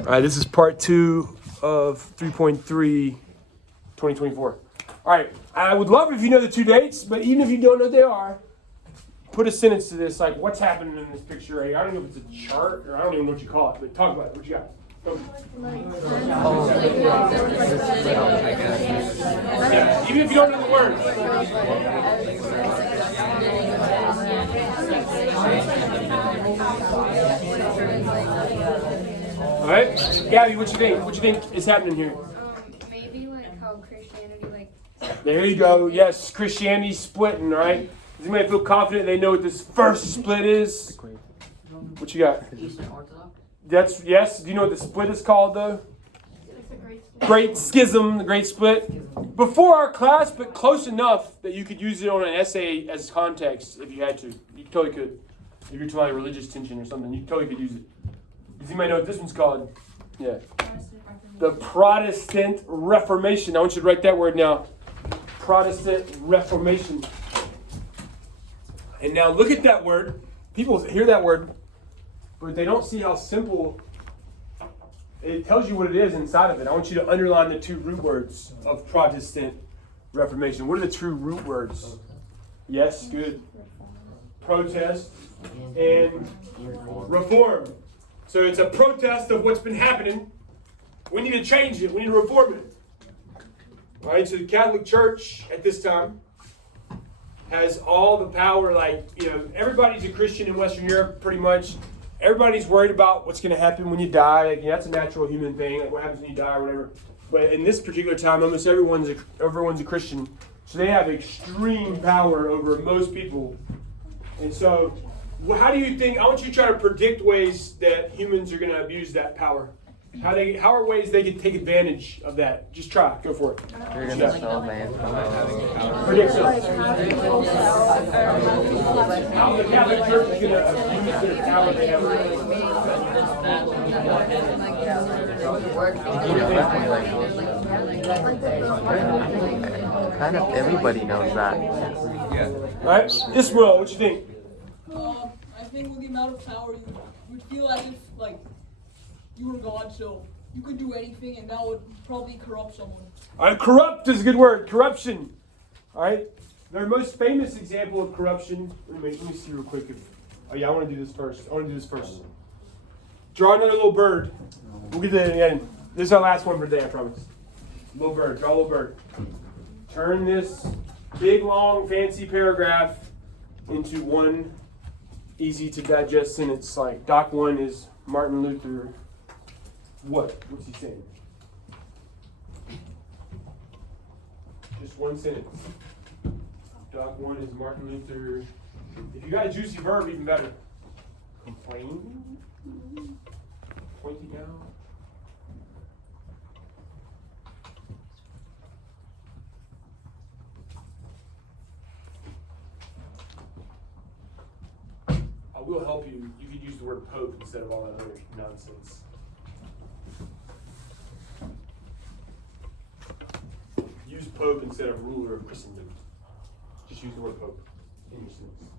All right, this is part 2 of 3.3, 2024. All right, I would love if you know the 2 dates, but even if you don't know what they are, put a sentence to this, like what's happening in this picture right here. I don't know if it's a chart or I don't even know what you call it, but talk about it. What you got? Yeah, even if you don't know the words. All right, Gabby, what you think? What you think is happening here? Maybe like how Christianity There you go. Yes, Christianity's splitting. Right? Does anybody feel confident they know what this first split is? What you got? Eastern Orthodox? That's yes. Do you know what the split is called though? Great Schism, the Great Split. Before our class, but close enough that you could use it on an essay as context if you had to. You totally could. If you're talking about religious tension or something, you totally could use it. Does anybody know what this one's called? Yeah. The Protestant Reformation. I want you to write that word now. Protestant Reformation. And now look at that word. People hear that word, but they don't see how simple. It tells you what it is inside of it. I want you to underline the 2 root words of Protestant Reformation. What are the 2 root words? Yes, good. Protest and reform. So it's a protest of what's been happening. We need to change it. We need to reform it. All right, so the Catholic Church at this time has all the power. Like, everybody's a Christian in Western Europe pretty much. Everybody's worried about what's going to happen when you die. Like, that's a natural human thing, like what happens when you die or whatever. But in this particular time, almost everyone's a Christian. So they have extreme power over most people. And so, how do you think, I want you to try to predict ways that humans are going to abuse that power. How are ways they can take advantage of that? Just try. Go for it. They're going to sell land. Predict so. How the Catholic Church is going to abuse their power they have. Kind of everybody knows that. Yeah. All right, Ismael, what you think? I think with the amount of power, you would feel as if you were God, so you could do anything, and that would probably corrupt someone. All right, corrupt is a good word. Corruption. All right, their most famous example of corruption. Let me see real quick. I want to do this first. Draw another little bird. We'll get to that in the end. This is our last one for the day, I promise. Little bird. Draw a little bird. Turn this big, long, fancy paragraph into one easy to digest sentence. Like Doc 1 is Martin Luther. What's he saying? Just one sentence. Doc 1 is Martin Luther. If you got a juicy verb, even better. Complain. Pointing out. I will help you. You could use the word pope instead of all that other nonsense. Use pope instead of ruler of Christendom. Just use the word pope in your sentence.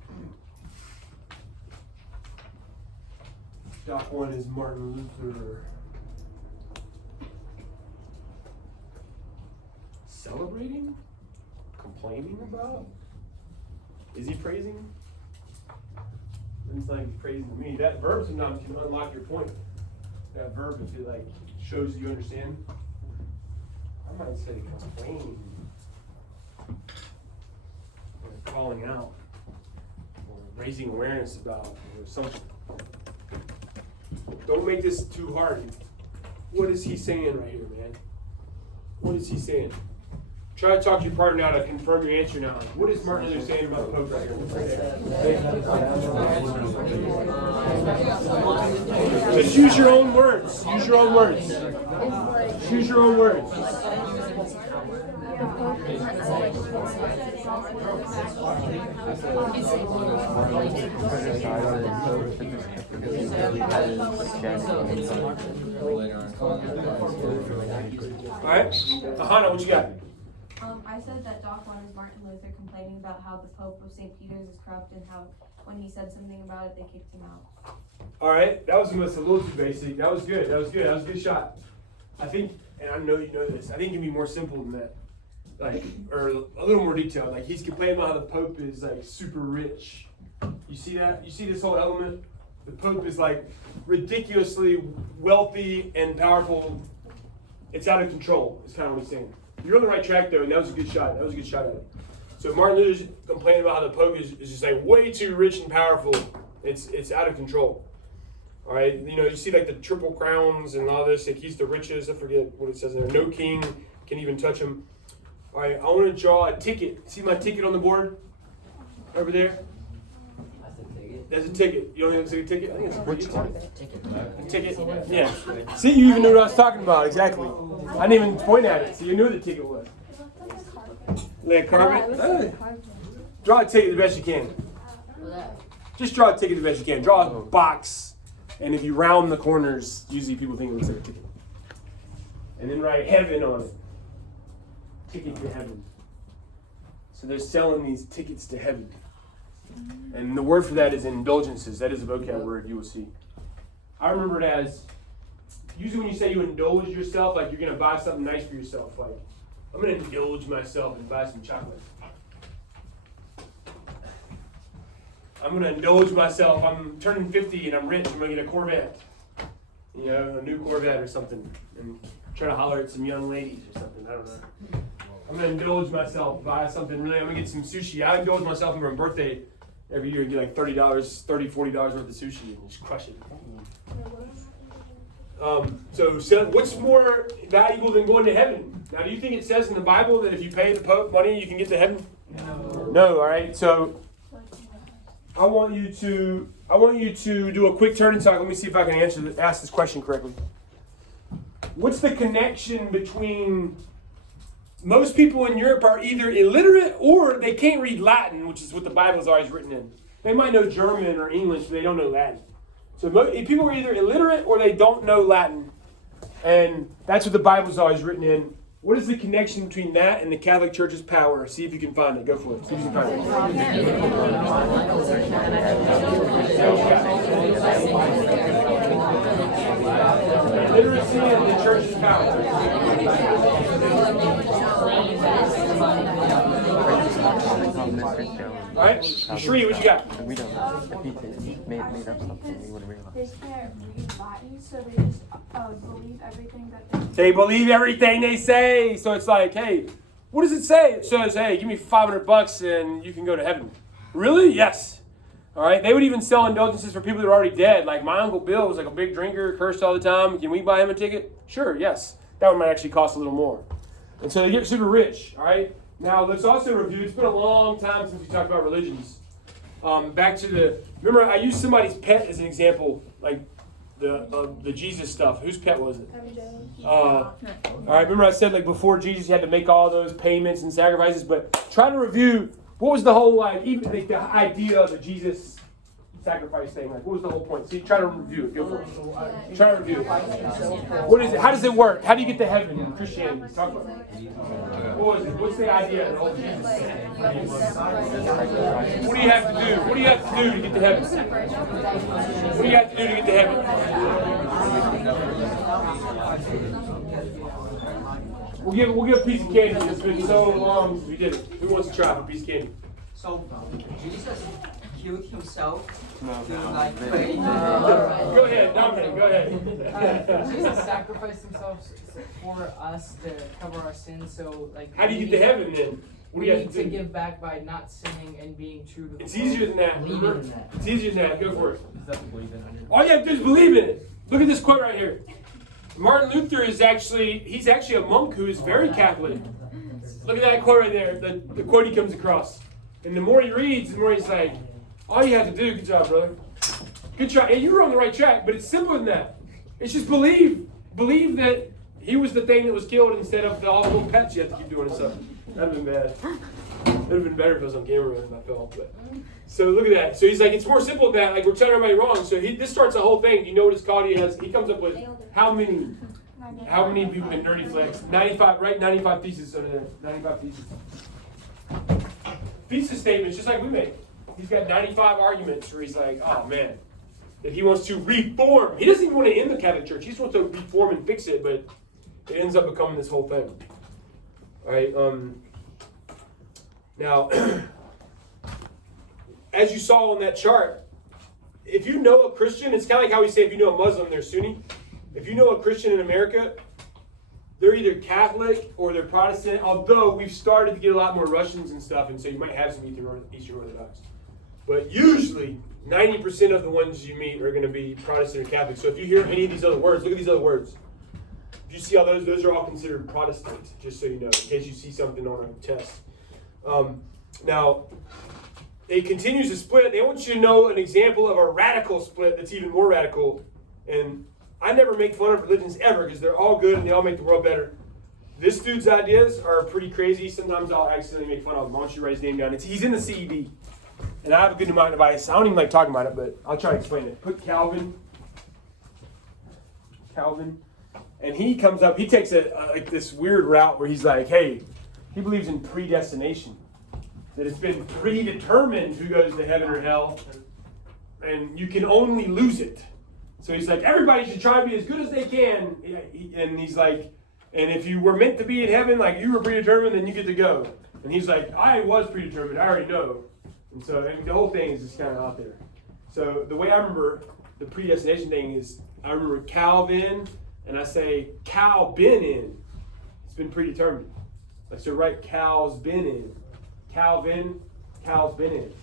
Doc 1 is Martin Luther. Celebrating? Complaining about? Is he praising? It's like he's praising to me. That verb sometimes can unlock your point. That verb, if it shows you understand. I might say complain, or calling out, or raising awareness about, or something. Don't make this too hard. What is he saying right here, man? What is he saying? Try to talk to your partner now to confirm your answer now. What is Martin Luther saying about the Pope right here? Just use your own words. Use your own words. Use your own words. All right, Hannah, what you got? I said that Doc One is Martin Luther complaining about how the Pope of St. Peter's is corrupt and how when he said something about it, they kicked him out. All right, that was almost a little too basic. That was good. That was good. That was a good shot. I think, and I know you know this, I think it can be more simple than that. Like, or a little more detailed. Like, he's complaining about how the Pope is, like, super rich. You see that? You see this whole element? The Pope is, like, ridiculously wealthy and powerful. It's out of control, is kind of what he's saying. You're on the right track, though, and that was a good shot. That was a good shot at it. So Martin Luther's complaining about how the Pope is just, like, way too rich and powerful. It's out of control. All right? You know, you see, like, the triple crowns and all this. Like, he's the richest. I forget what it says there. No king can even touch him. All right, I want to draw a ticket. See my ticket on the board? Over there? That's a ticket. That's a ticket. You don't think it's a ticket? I think it's a Which one? A ticket? Yeah. See, you even knew what I was talking about. Exactly. I didn't even point at it, so you knew what the ticket was. Like carpet? Draw a ticket the best you can. Just draw a ticket the best you can. Draw a box, and if you round the corners, usually people think it looks like a ticket. And then write heaven on it. Ticket to heaven. So they're selling these tickets to heaven. And the word for that is indulgences. That is a vocab word you will see. I remember it as, usually when you say you indulge yourself, like you're going to buy something nice for yourself. Like, I'm going to indulge myself and buy some chocolate. I'm going to indulge myself. I'm turning 50 and I'm rich. I'm going to get a Corvette. You know, a new Corvette or something. And try to holler at some young ladies or something. I don't know. I'm going to indulge myself, buy something really. I'm going to get some sushi. I indulge myself for my birthday every year and get like $30, $40 worth of sushi and just crush it. So what's more valuable than going to heaven? Now, do you think it says in the Bible that if you pay the Pope money, you can get to heaven? No, all right? So I want you to do a quick turn and talk. Let me see if I can ask this question correctly. What's the connection between most people in Europe are either illiterate or they can't read Latin, which is what the Bible is always written in. They might know German or English, but they don't know Latin. So people are either illiterate or they don't know Latin. And that's what the Bible is always written in. What is the connection between that and the Catholic Church's power? See if you can find it. Go for it. See if you can find it. Literacy and the Church's power. All right, Shree, what you got? We don't know. If he made up something, we would realize. They can't read Latin, so they just believe everything that They believe everything they say. So it's like, hey, what does it say? It says, hey, give me $500 and you can go to heaven. Really? Yes. All right. They would even sell indulgences for people that are already dead. Like my Uncle Bill was like a big drinker, cursed all the time. Can we buy him a ticket? Sure, yes. That one might actually cost a little more. And so they get super rich. All right. Now let's also review. It's been a long time since we talked about religions. Back to remember I used somebody's pet as an example, like the Jesus stuff. Whose pet was it? All right, remember I said like before Jesus you had to make all those payments and sacrifices, but try to review what was the whole like even like, the idea of the Jesus sacrifice thing. Like what was the whole point? See, try to review it. Go for it. Try to review it. What is it? How does it work? How do you get to heaven in Christianity? Talk about it. What was it? What's the idea of the whole Jesus? What do you have to do? What do you have to do to get to heaven? What do you have to do to get to heaven? We'll give a piece of candy. It's been so long since we did it. Who wants to try a piece of candy? So, Jesus killed himself to like Go pray. ahead, Dominic. Go ahead. Jesus sacrificed himself for us to cover our sins. So, like, How do you get to heaven then? What do we you have need to to do? give back by not sinning and being true to the It's world. easier than that. Believing Remember? in that. It's easier than that. Go for it. All you have to do is believe in it. Look at this quote right here. Martin Luther is he's actually a monk who is very Catholic. Look at that quote right there, the quote he comes across. And the more he reads, the more he's like, all you have to do, good job, brother. Good try. And you were on the right track, but it's simpler than that. It's just believe. Believe that he was the thing that was killed instead of all the little pets you have to keep doing and stuff. That'd have been bad. It would have been better if it was on camera and I fell. But. So look at that. So he's like, it's more simple than that. Like we're telling everybody wrong. So this starts the whole thing. Do you know what it's called? He comes up with how many How many people in Nerdy Flex? 95, right? 95 theses under there. 95 theses. Thesis statements, just like we make. He's got 95 arguments where he's like, oh man, that he wants to reform. He doesn't even want to end the Catholic Church. He just wants to reform and fix it, but it ends up becoming this whole thing. All right. Now, as you saw on that chart, if you know a Christian, it's kind of like how we say if you know a Muslim, they're Sunni. If you know a Christian in America, they're either Catholic or they're Protestant, although we've started to get a lot more Russians and stuff, and so you might have some Eastern Orthodox. But usually, 90% of the ones you meet are going to be Protestant or Catholic. So if you hear any of these other words, look at these other words. If you see all those are all considered Protestant, just so you know, in case you see something on a test. Now, it continues to split. They want you to know an example of a radical split that's even more radical. And I never make fun of religions ever because they're all good and they all make the world better. This dude's ideas are pretty crazy. Sometimes I'll accidentally make fun of him. I want you to write his name down. He's in the CED. And I have a good amount of bias. I don't even like talking about it, but I'll try to explain it. Put Calvin. And he comes up, he takes like this weird route where he's like, hey, he believes in predestination. That it's been predetermined who goes to heaven or hell. And you can only lose it. So he's like, everybody should try to be as good as they can. And he's like, and if you were meant to be in heaven, like you were predetermined, then you get to go. And he's like, I was predetermined, I already know. And so the whole thing is just kind of out there. So the way I remember the predestination thing is, I remember Calvin, and I say, Cal been in. It's been predetermined. Like, so write Cal's been in. Calvin, Cal's been in.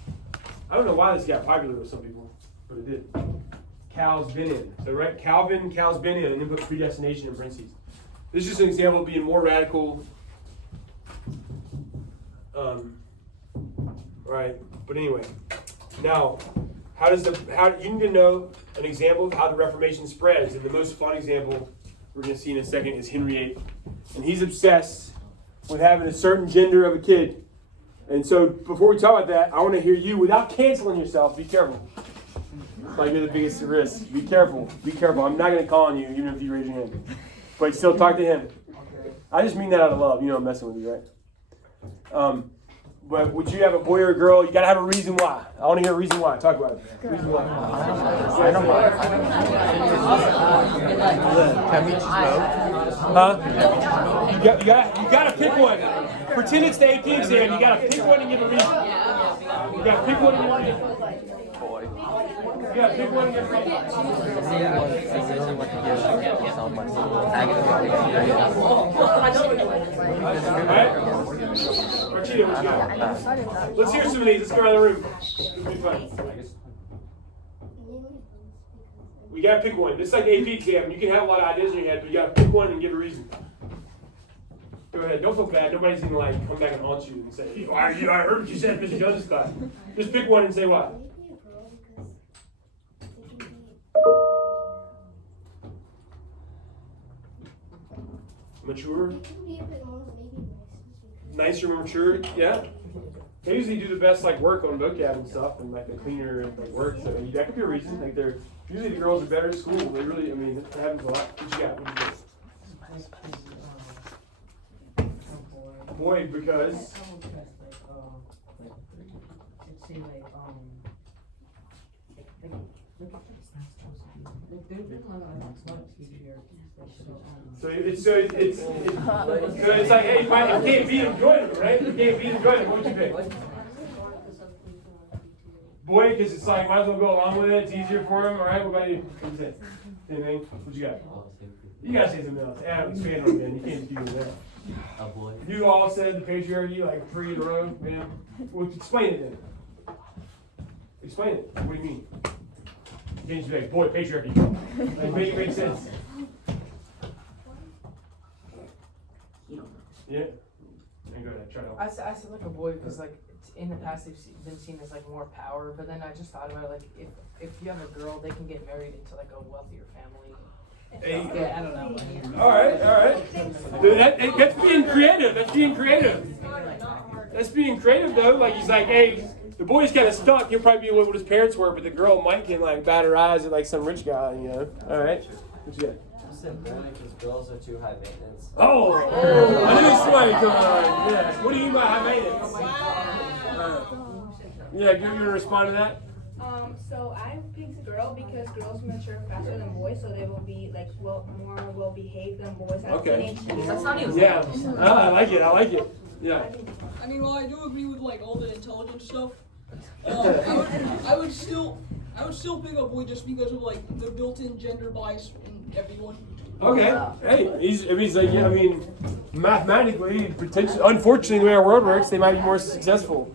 I don't know why this got popular with some people, but it did. Cal's been in. So write Calvin, Cal's been in, and then put predestination in parentheses. This is just an example of being more radical. Right. But anyway, now, how you need to know an example of how the Reformation spreads, and the most fun example we're going to see in a second is Henry VIII, and he's obsessed with having a certain gender of a kid. And so, before we talk about that, I want to hear you, without canceling yourself, be careful. Like you're the biggest risk. Be careful. Be careful. I'm not going to call on you, even if you raise your hand. But still talk to him. I just mean that out of love. You know I'm messing with you, right? But would you have a boy or a girl? You got to have a reason why. I want to hear a reason why. Talk about it. Reason why. I don't mind. Can we smoke? Huh? You got to pick one. Pretend it's the AP exam. You got to pick one and give a reason. You got to pick one and give a reason. Boy. You got to pick one and give a reason. I really want to give myself Martina, let's hear some of these. Let's go around the room. It'll be fun. We gotta pick one. This is like AP exam. You can have a lot of ideas in your head, but you gotta pick one and give a reason. Go ahead. Don't feel bad. Nobody's gonna like come back and haunt you and say, "Why are you? I heard what you said, Mr. Jones' class." Just pick one and say why. Mature. Nicer, more mature. Yeah. They usually do the best like work on vocab and stuff, and like the cleaner like work. So that could be a reason. Like they're usually the girls are better at school. They really, I mean, it happens a lot. What you got? What you got? Boy, because. So it's like, hey, fine, you can't beat him, join him, right? You can't beat him, join him. What would you pick? Boy, because it's like, might as well go along with it. It's easier for him. All right, what about you? What you say? Same thing? What you got? You gotta say something else. Yeah, expand on it, man. You can't just do that. A boy. You all said the patriarchy like 3 in a row, man. Well, explain it then. Explain it. What do you mean? You can't just be like, boy, patriarchy. Like, make it make sense. Yeah. And go ahead, try to. I said like a boy because like in the past they've been seen as like more power, but then I just thought about it, like if you have a girl, they can get married into like a wealthier family. Hey. Yeah, I don't know. All right. Dude, that's being creative. That's being creative. That's being creative though. Like he's like, hey, the boy's kind of stuck. He'll probably be what his parents were, but the girl might can like bat her eyes at like some rich guy, you know. All right. What you got? said boy because girls are too high maintenance. Oh, I knew somebody come on. Yeah. What do you mean by high maintenance? Yeah, you gonna respond to that? So I picked girl because girls mature faster than boys, so they will be like more well behaved than boys at Okay. teenage. That's not even. Yeah. I like it. I like it. Yeah. I mean, while I do agree with like all the intelligence stuff, I would still pick a boy just because of like the built-in gender bias in everyone. Okay. Hey, he's like, yeah, I mean, mathematically, potentially, unfortunately, the way our world works, they might be more successful.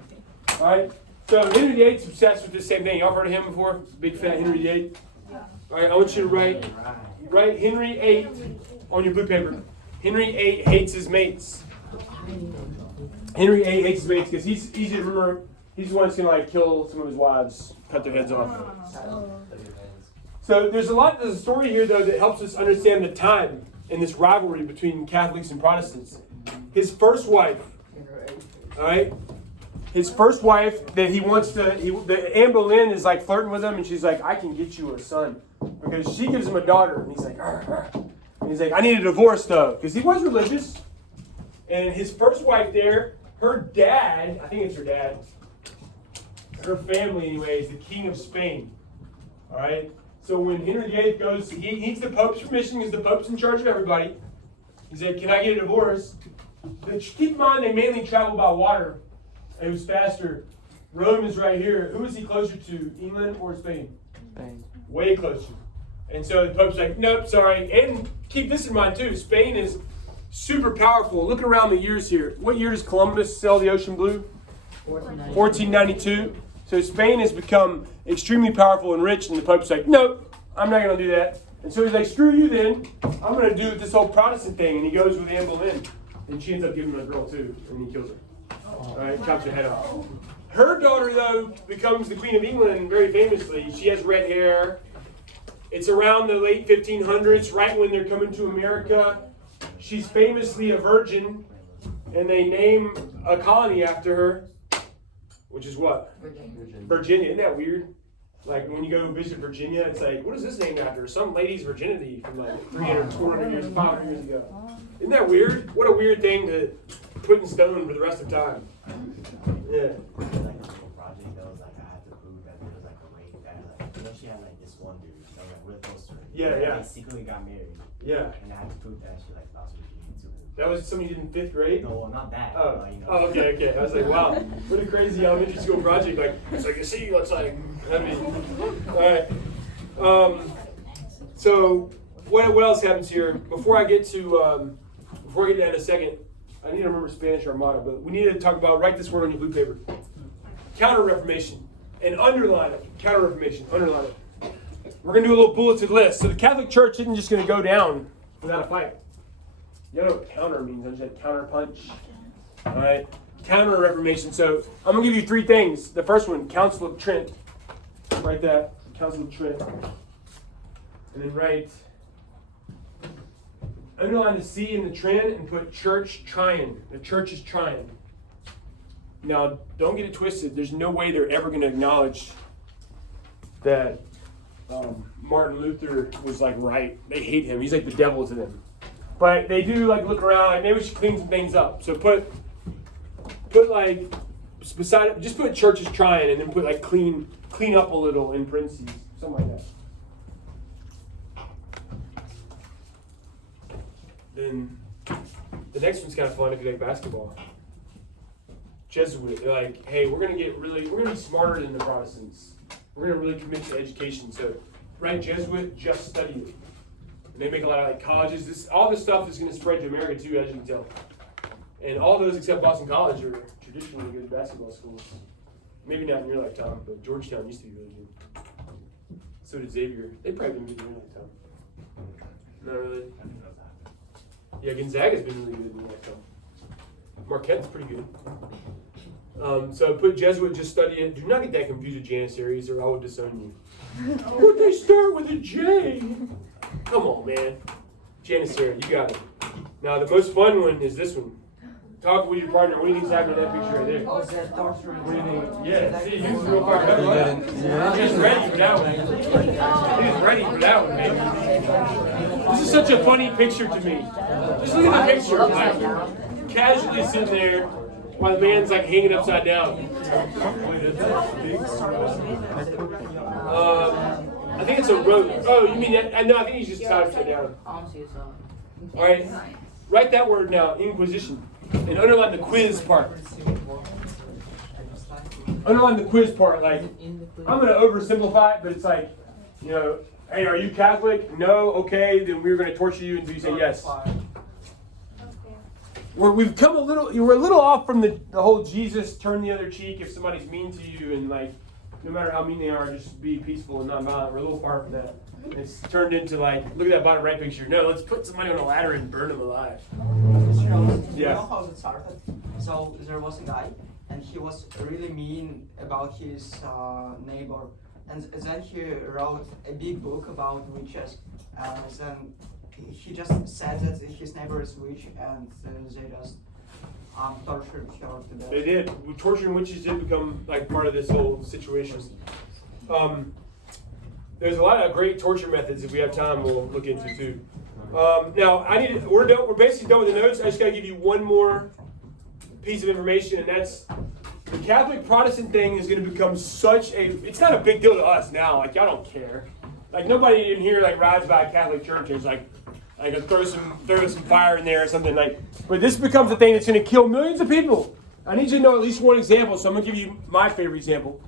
All right. So Henry VIII's obsessed with the same thing. Y'all heard of him before? Big fat Henry VIII. All right. I want you to write Henry VIII on your blue paper. Henry VIII hates his mates. Henry VIII hates his mates because he's easy to remember. He's the one that's gonna like kill some of his wives, cut their heads off. So there's a story here though that helps us understand the time in this rivalry between Catholics and Protestants. His first wife, all right, his first wife that he wants to, Anne Boleyn is like flirting with him, and she's like, I can get you a son because she gives him a daughter, and he's like, arr, arr. And he's like, I need a divorce though, because he was religious. And his first wife there, her dad, I think it's her dad. Her family, anyway, is the King of Spain. All right? So when Henry VIII goes, he needs the Pope's permission because the Pope's in charge of everybody. He said, can I get a divorce? But keep in mind, they mainly travel by water. It was faster. Rome is right here. Who is he closer to, England or Spain? Spain. Way closer. And so the Pope's like, nope, sorry. And keep this in mind, too. Spain is super powerful. Look around the years here. What year does Columbus sail the ocean blue? 1492. So Spain has become extremely powerful and rich, and the Pope's like, nope, I'm not going to do that. And so he's like, screw you then. I'm going to do this whole Protestant thing. And he goes with Anne Boleyn. And she ends up giving him a girl too. And he kills her. All right, chops her head off. Her daughter, though, becomes the Queen of England very famously. She has red hair. It's around the late 1500s, right when they're coming to America. She's famously a virgin. And they name a colony after her. Which is what? Virginia. Isn't that weird? Like when you go visit Virginia, it's like, what is this named after? Some lady's virginity from like 300, 400 years, 500 years ago. Isn't that weird? What a weird thing to put in stone for the rest of time. Yeah. Like a little project that was like I had to prove that there was like a rape that like she had like this one dude that was like real close to her. Yeah. They secretly got married. Yeah. And I had to prove that she like lost her virginity to him. That was something you did in 5th grade? No, well, not that. Oh. You know. Oh, okay. I was like, wow, what a crazy elementary school project. Like, it's like, see, it's like, I mean, all right. So, what else happens here? Before I get to that in a second, I need to remember Spanish Armada, but we need to talk about, write this word on your blue paper. Counter-Reformation. And underline it. Counter-Reformation. Underline it. We're going to do a little bulleted list. So the Catholic Church isn't just going to go down without a fight. You know what counter means, don't you? Counter-punch. All right. Counter-Reformation. So I'm going to give you 3 things. The first one, Council of Trent. Write that. Council of Trent. And then write, underline the C in the Trent and put church trying. The church is trying. Now, don't get it twisted. There's no way they're ever going to acknowledge that Martin Luther was like right. They hate him. He's like the devil to them. But they do like look around. Like, maybe we should clean some things up. So put like beside it. Just put church is trying, and then put like clean up a little in parentheses, something like that. Then the next one's kind of fun if you like basketball. Jesuit, they're like, hey, we're gonna be smarter than the Protestants. We're gonna really commit to education. So, right, Jesuit, just study it. And they make a lot of like colleges. All this stuff is gonna spread to America too, as you can tell. And all those except Boston College are traditionally good basketball schools. Maybe not in your lifetime, but Georgetown used to be really good. So did Xavier. They probably been good in your lifetime. Not really. Yeah, Gonzaga's been really good in your lifetime. Marquette's pretty good. So put Jesuit, just study it. Do not get that confused with Janissaries or I will disown you. But they start with a J. Come on, man. Janissary, you got it. Now, the most fun one is this one. Talk with your partner. What do you think's happening in that picture right there? Oh, is that doctor? What do you think? Yeah, see, he was real fired up. He's ready for that one. He's ready for that one, baby. This is such a funny picture to me. Just look at the picture. Like, casually sitting there while the man's like hanging upside down. I think it's a rope. Oh, you mean that? No, I think he's just tied upside down. All right. Write that word now, Inquisition, and underline the quiz part. Underline the quiz part. Like, I'm going to oversimplify it, but it's like, you know, hey, are you Catholic? No. Okay, then we're going to torture you until you say yes. We've come we're a little off from the whole Jesus turn the other cheek if somebody's mean to you, and like, no matter how mean they are, just be peaceful and nonviolent. We're a little far from that. It's turned into like, look at that bottom right picture. No, let's put somebody on a ladder and burn them alive. You know how it started? So there was a guy, and he was really mean about his neighbor, and then he wrote a big book about witches, and then he just said that his neighbor is witch, and they just tortured her to death. They did. Torturing witches did become like part of this whole situation. There's a lot of great torture methods. If we have time, we'll look into too. Now, we're done. We're basically done with the notes. I just got to give you one more piece of information, and that's the Catholic Protestant thing is going to become such a. It's not a big deal to us now. Like, y'all don't care. Like, nobody in here like rides by a Catholic church and is like throw some fire in there or something like. But this becomes a thing that's going to kill millions of people. I need you to know at least one example. So I'm going to give you my favorite example.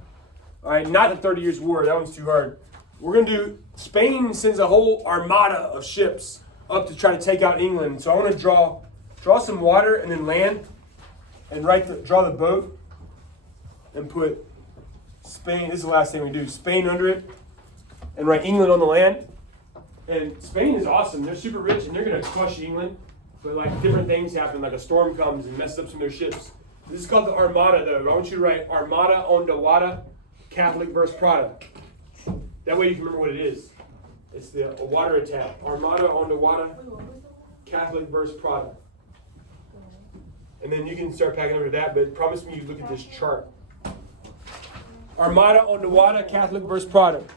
All right, not the 30 Years' War. That one's too hard. We're going to do, Spain sends a whole armada of ships up to try to take out England. So I want to draw some water and then land and draw the boat and put Spain, this is the last thing we do, Spain under it and write England on the land. And Spain is awesome. They're super rich and they're going to crush England. But like different things happen, like a storm comes and messes up some of their ships. This is called the Armada though. I want you to write Armada on the water, Catholic versus Protestant. That way you can remember what it is. It's a water attack. Armada on the water, Catholic versus Protestant. And then you can start packing over that, but promise me you look at this chart. Armada on the water, Catholic versus Protestant.